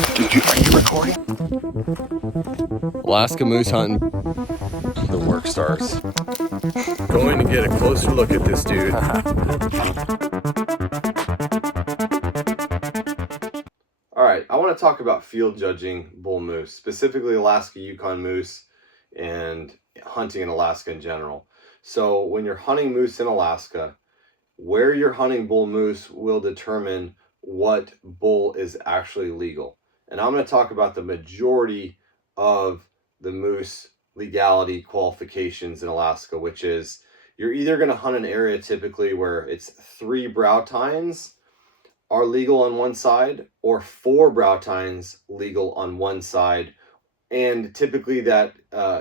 Are you recording? Alaska moose hunting. The work starts. Going to get a closer look at this dude. All right, I want to talk about field judging bull moose, specifically Alaska Yukon moose and hunting in Alaska in general. So when you're hunting moose in Alaska, where you're hunting bull moose will determine what bull is actually legal. And I'm going to talk about the majority of the moose legality qualifications in Alaska, which is you're either going to hunt an area typically where it's 3 brow tines are legal on one side or 4 brow tines legal on one side. And typically that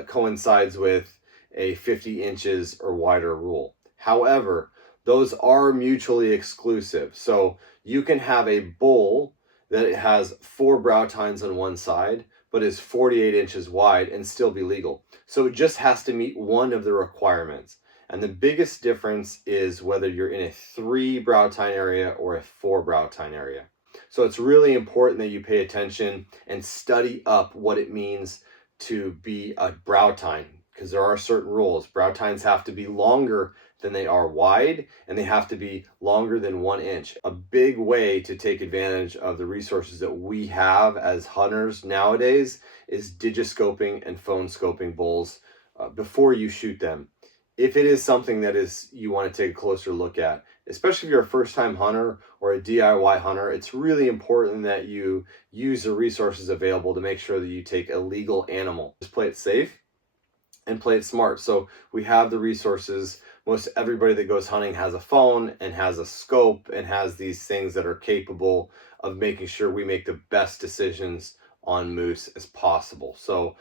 coincides with a 50 inches or wider rule. However, those are mutually exclusive. So you can have a bull that has 4 brow tines on one side, but is 48 inches wide and still be legal. So it just has to meet one of the requirements. And the biggest difference is whether you're in a 3 brow tine area or a 4 brow tine area. So it's really important that you pay attention and study up what it means to be a brow tine, because there are certain rules. Brow tines have to be longer than they are wide, and they have to be longer than 1 inch. A big way to take advantage of the resources that we have as hunters nowadays is digiscoping and phone scoping bulls before you shoot them. If it is something that you want to take a closer look at, especially if you're a first-time hunter or a DIY hunter, it's really important that you use the resources available to make sure that you take a legal animal. Just play it safe and play it smart. So we have the resources. Most everybody that goes hunting has a phone and has a scope and has these things that are capable of making sure we make the best decisions on moose as possible. So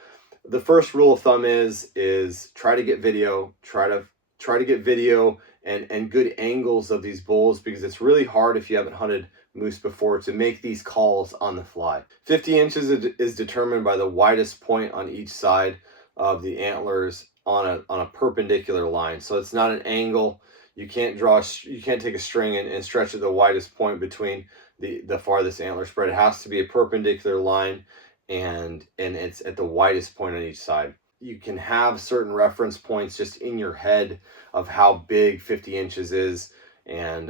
the first rule of thumb is try to get video, try to get video and good angles of these bulls, because it's really hard if you haven't hunted moose before to make these calls on the fly. 50 inches is determined by the widest point on each side of the antlers on a perpendicular line. So it's not an angle. You can't take a string and stretch it the widest point between the farthest antler spread. It has to be a perpendicular line, and it's at the widest point on each side. You can have certain reference points just in your head of how big 50 inches is and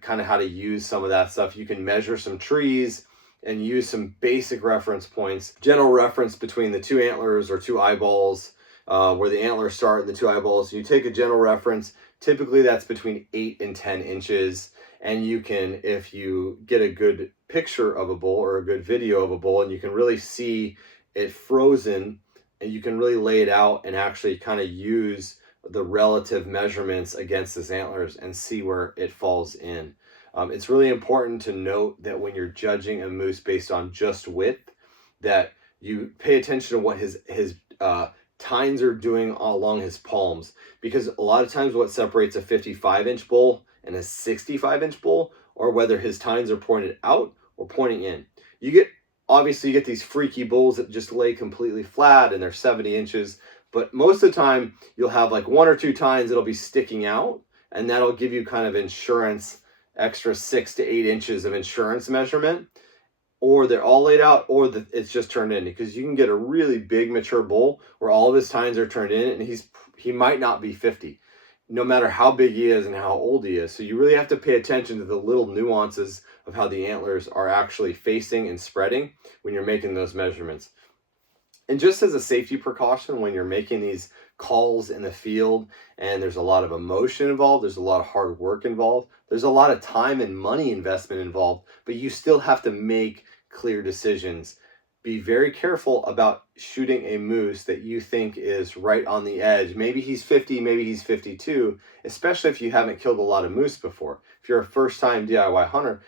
kind of how to use some of that stuff. You can measure some trees and use some basic reference points. General reference between the 2 antlers or 2 eyeballs, where the antlers start and the 2 eyeballs. You take a general reference. Typically that's between 8 and 10 inches. And you can, if you get a good picture of a bull or a good video of a bull, and you can really see it frozen, and you can really lay it out and actually kind of use the relative measurements against his antlers and see where it falls in. It's really important to note that when you're judging a moose based on just width, that you pay attention to what his tines are doing along his palms, because a lot of times what separates a 55-inch bull and a 65-inch bull, or whether his tines are pointed out or pointing in. Obviously you get these freaky bulls that just lay completely flat and they're 70 inches, but most of the time you'll have like 1 or 2 tines that'll be sticking out, and that'll give you kind of insurance, extra 6 to 8 inches of insurance measurement, or they're all laid out, or it's just turned in, because you can get a really big mature bull where all of his tines are turned in and he might not be 50. No matter how big he is and how old he is. So you really have to pay attention to the little nuances of how the antlers are actually facing and spreading when you're making those measurements. And just as a safety precaution, when you're making these calls in the field and there's a lot of emotion involved, there's a lot of hard work involved, there's a lot of time and money investment involved, but you still have to make clear decisions. Be very careful about shooting a moose that you think is right on the edge. Maybe he's 50, maybe he's 52, especially if you haven't killed a lot of moose before. If you're a first-time DIY hunter,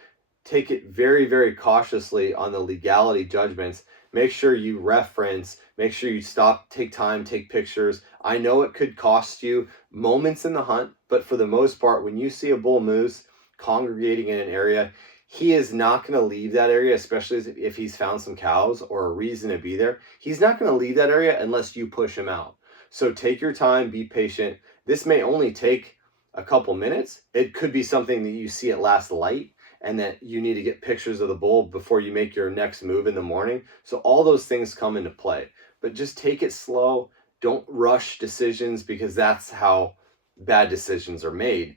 take it very, very cautiously on the legality judgments. Make sure you reference, make sure you stop, take time, take pictures. I know it could cost you moments in the hunt, but for the most part, when you see a bull moose congregating in an area, he is not going to leave that area, especially if he's found some cows or a reason to be there. He's not going to leave that area unless you push him out. So take your time, be patient. This may only take a couple minutes. It could be something that you see at last light, and that you need to get pictures of the bull before you make your next move in the morning. So all those things come into play, but just take it slow. Don't rush decisions, because that's how bad decisions are made,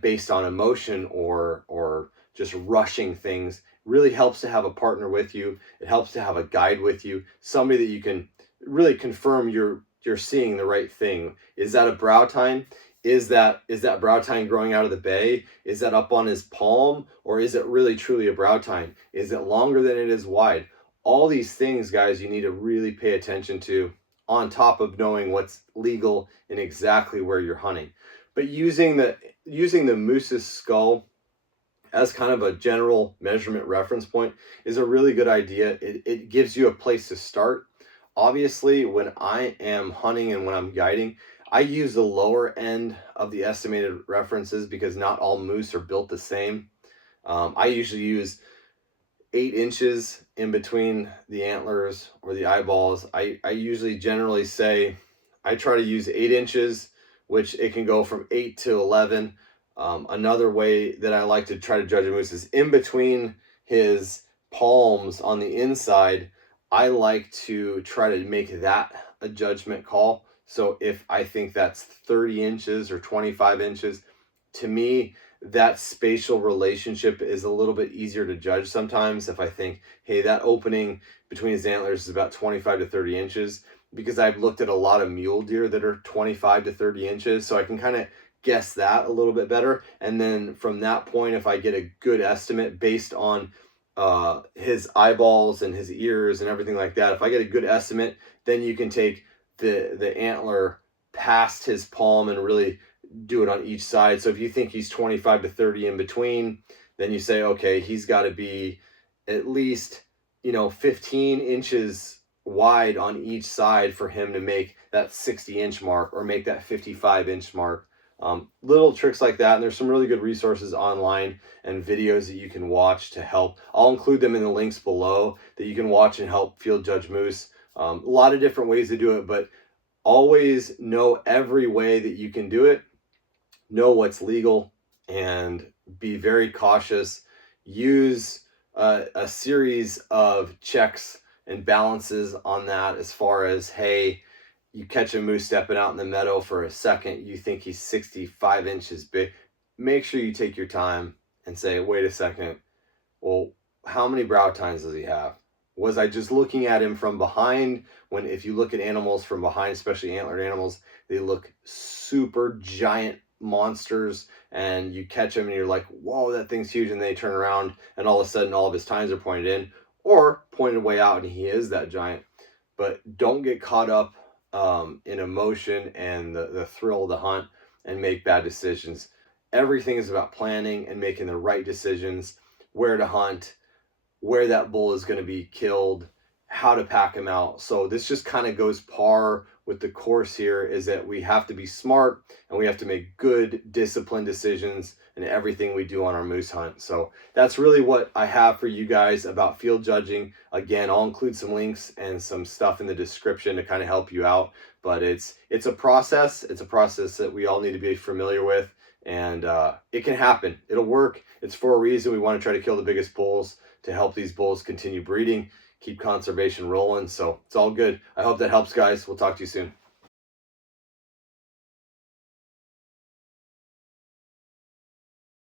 based on emotion or just rushing things. Really helps to have a partner with you. It helps to have a guide with you, somebody that you can really confirm you're seeing the right thing. Is that a brow tine? Is that brow tine growing out of the bay? Is that up on his palm, or is it really truly a brow tine? Is it longer than it is wide? All these things, guys, you need to really pay attention to, on top of knowing what's legal and exactly where you're hunting. But using the moose's skull as kind of a general measurement reference point is a really good idea. It gives you a place to start. Obviously, when I am hunting and when I'm guiding, I use the lower end of the estimated references, because not all moose are built the same. I usually use 8 inches in between the antlers or the eyeballs. I usually generally say I try to use 8 inches, which it can go from 8 to 11. Another way that I like to try to judge a moose is in between his palms on the inside. I like to try to make that a judgment call. So if I think that's 30 inches or 25 inches, to me, that spatial relationship is a little bit easier to judge sometimes. If I think, hey, that opening between his antlers is about 25 to 30 inches, because I've looked at a lot of mule deer that are 25 to 30 inches. So I can kind of guess that a little bit better. And then from that point, if I get a good estimate based on his eyeballs and his ears and everything like that, if I get a good estimate, then you can take the antler past his palm and really do it on each side. So if you think he's 25 to 30 in between, then you say, okay, he's got to be at least 15 inches wide on each side for him to make that 60-inch mark or make that 55-inch mark. Little tricks like that, and there's some really good resources online and videos that you can watch to help. I'll include them in the links below that you can watch and help field judge moose. A lot of different ways to do it, but always know every way that you can do it. Know what's legal and be very cautious. Use a series of checks and balances on that, as far as, hey, you catch a moose stepping out in the meadow for a second, you think he's 65 inches big. Make sure you take your time and say, wait a second, well, how many brow tines does he have? Was I just looking at him from behind? When, if you look at animals from behind, especially antlered animals, they look super giant monsters, and you catch them and you're like, whoa, that thing's huge, and they turn around and all of a sudden all of his tines are pointed in or pointed way out and he is that giant. But don't get caught up in emotion and the thrill of the hunt and make bad decisions. Everything is about planning and making the right decisions, where to hunt, where that bull is going to be killed, how to pack him out. So this just kind of goes par with the course here, is that we have to be smart and we have to make good, disciplined decisions in everything we do on our moose hunt. So that's really what I have for you guys about field judging. Again, I'll include some links and some stuff in the description to kind of help you out. But it's a process. It's a process that we all need to be familiar with, and it can happen. It'll work. It's for a reason. We want to try to kill the biggest bulls to help these bulls continue breeding, keep conservation rolling. So it's all good. I hope that helps, guys. We'll talk to you soon.